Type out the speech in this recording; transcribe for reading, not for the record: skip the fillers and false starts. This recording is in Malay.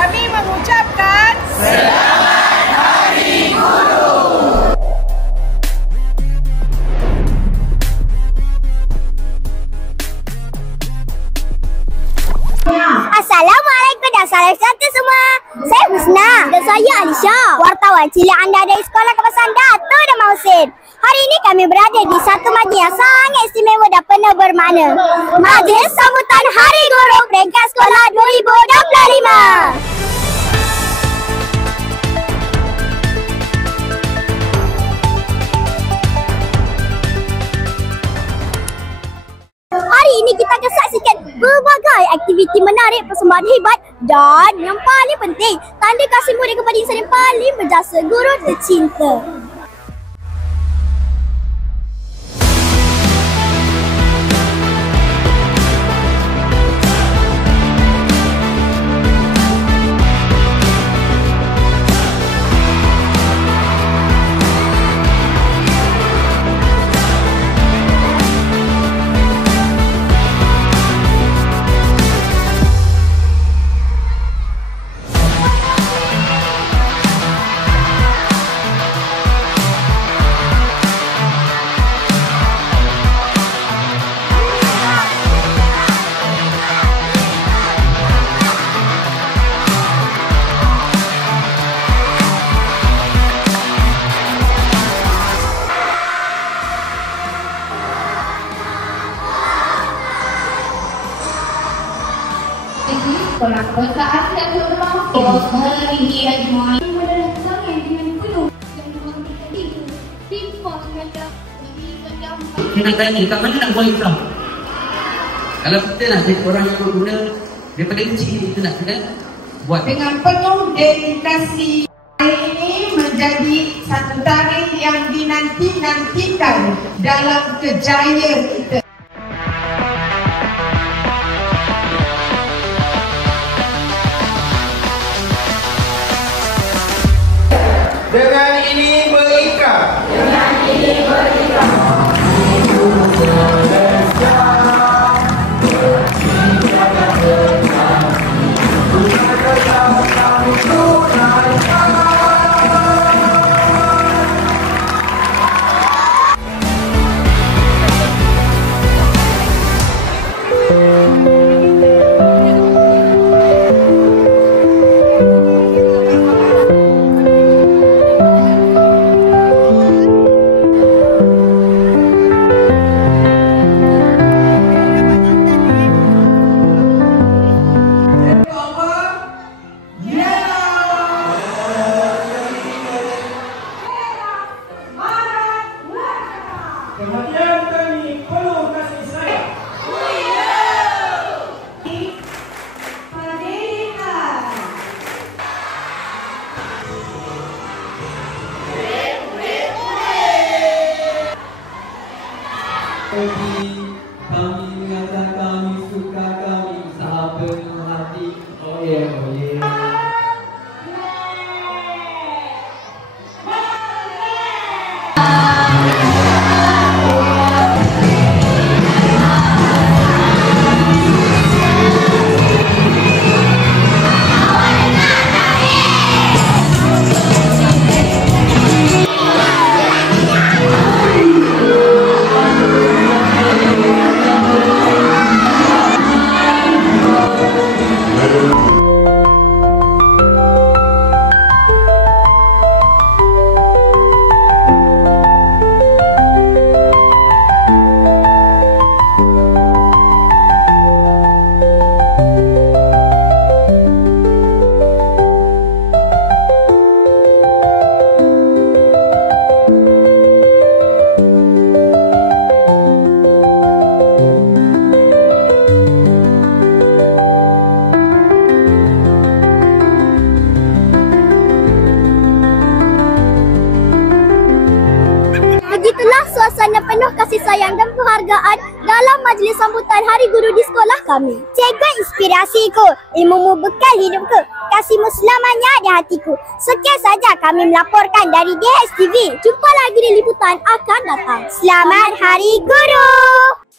kami mengucapkan Selamat Hari Guru. Assalamualaikum dan salam sejahtera semua. Saya Husna dan saya Alisha, wartawan cilik anda dari Sekolah Kebangsaan Dato' Dharma Hussein. Hari ini kami berada di satu majlis yang sangat istimewa dan penuh bermakna. Majlis sambutan Hari Guru Peringkat Sekolah 2025. Hari ini kita akan saksikan pelbagai aktiviti menarik, persembahan hebat dan yang paling penting, tanda kasih murid kepada insan yang paling berjasa, guru tercinta. Sekolah Kebangsaan Dato' Dharma Hussein meninggi ajma'in mendatangkan dengan penuh dan menghormati itu timpa terhadap Kita tanya, kat mana nak buang Islam? Kalau kita nak jadi orang yang berguna, daripada kecil kita nak kena buat dengan penuh dedikasi. Hari ini menjadi satu tarikh yang dinanti-nantikan dalam kejayaan kita. Dengan ini berikat. Perhatian kami penuh kasih sayang. Kami mengatakan kami suka, kami usaha penuh hati. Oh yeah, oh yeah. Begitulah suasana penuh kasih sayang dan penghargaan dalam majlis sambutan Hari Guru di sekolah kami. Cikgu inspirasiku, ilmumu bekal hidupku, kasihmu selamanya di hatiku. Sekian saja kami melaporkan dari DHTV. Jumpa lagi di liputan akan datang. Selamat Hari Guru!